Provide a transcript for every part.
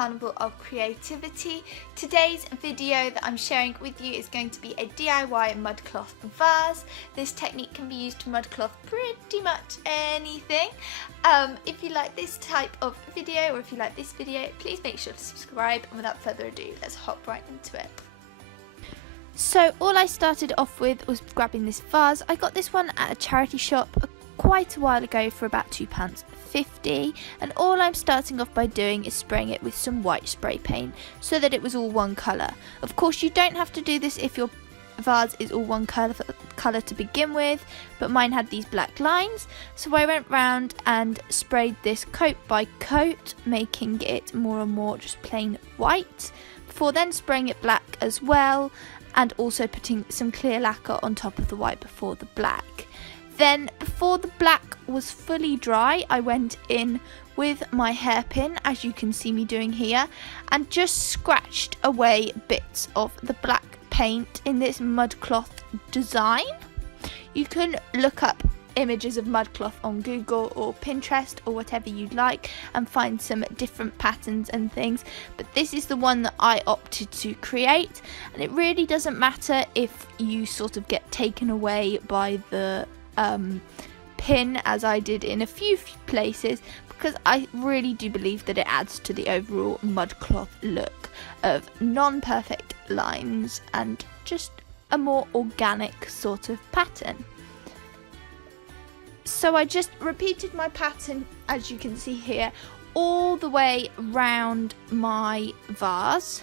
carnival of creativity. Today's video that I'm sharing with you is going to be a DIY mudcloth vase. This technique can be used to mudcloth pretty much anything. If you like this type of video, or if you like this video, please make sure to subscribe, and without further ado, let's hop right into it. So all I started off with was grabbing this vase. I got this one at a charity shop quite a while ago for about £2.50, and all I'm starting off by doing is spraying it with some white spray paint so that it was all one colour. Of course, you don't have to do this if your vase is all one colour to begin with, but mine had these black lines, so I went round and sprayed this coat by coat, making it more and more just plain white, before then spraying it black as well, and also putting some clear lacquer on top of the white before the black. Then, before the black was fully dry, I went in with my hairpin, as you can see me doing here, and just scratched away bits of the black paint in this mudcloth design. You can look up images of mudcloth on Google or Pinterest or whatever you'd like and find some different patterns and things, but this is the one that I opted to create, and it really doesn't matter if you sort of get taken away by the pin, as I did in a few places, because I really do believe that it adds to the overall mudcloth look of non-perfect lines and just a more organic sort of pattern. So I just repeated my pattern, as you can see here, all the way round my vase.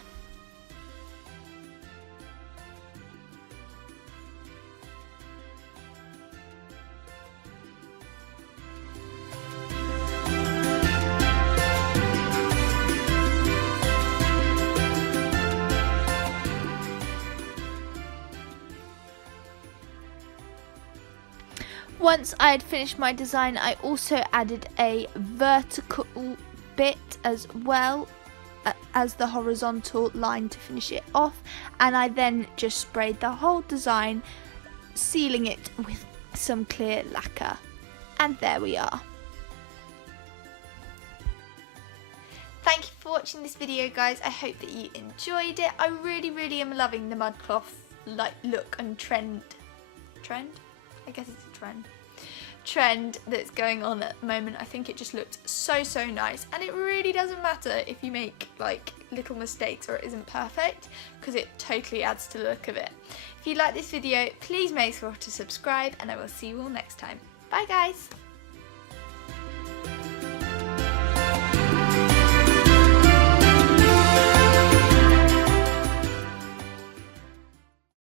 Once I had finished my design, I also added a vertical bit as well as the horizontal line to finish it off, and I then just sprayed the whole design, sealing it with some clear lacquer. And there we are. Thank you for watching this video, guys. I hope that you enjoyed it. I really am loving the mudcloth look and trend. I guess it's a trend that's going on at the moment. I think it just looks so nice, and it really doesn't matter if you make like little mistakes or it isn't perfect, because it totally adds to the look of it. If you like this video, please make sure to subscribe, and I will see you all next time. Bye guys.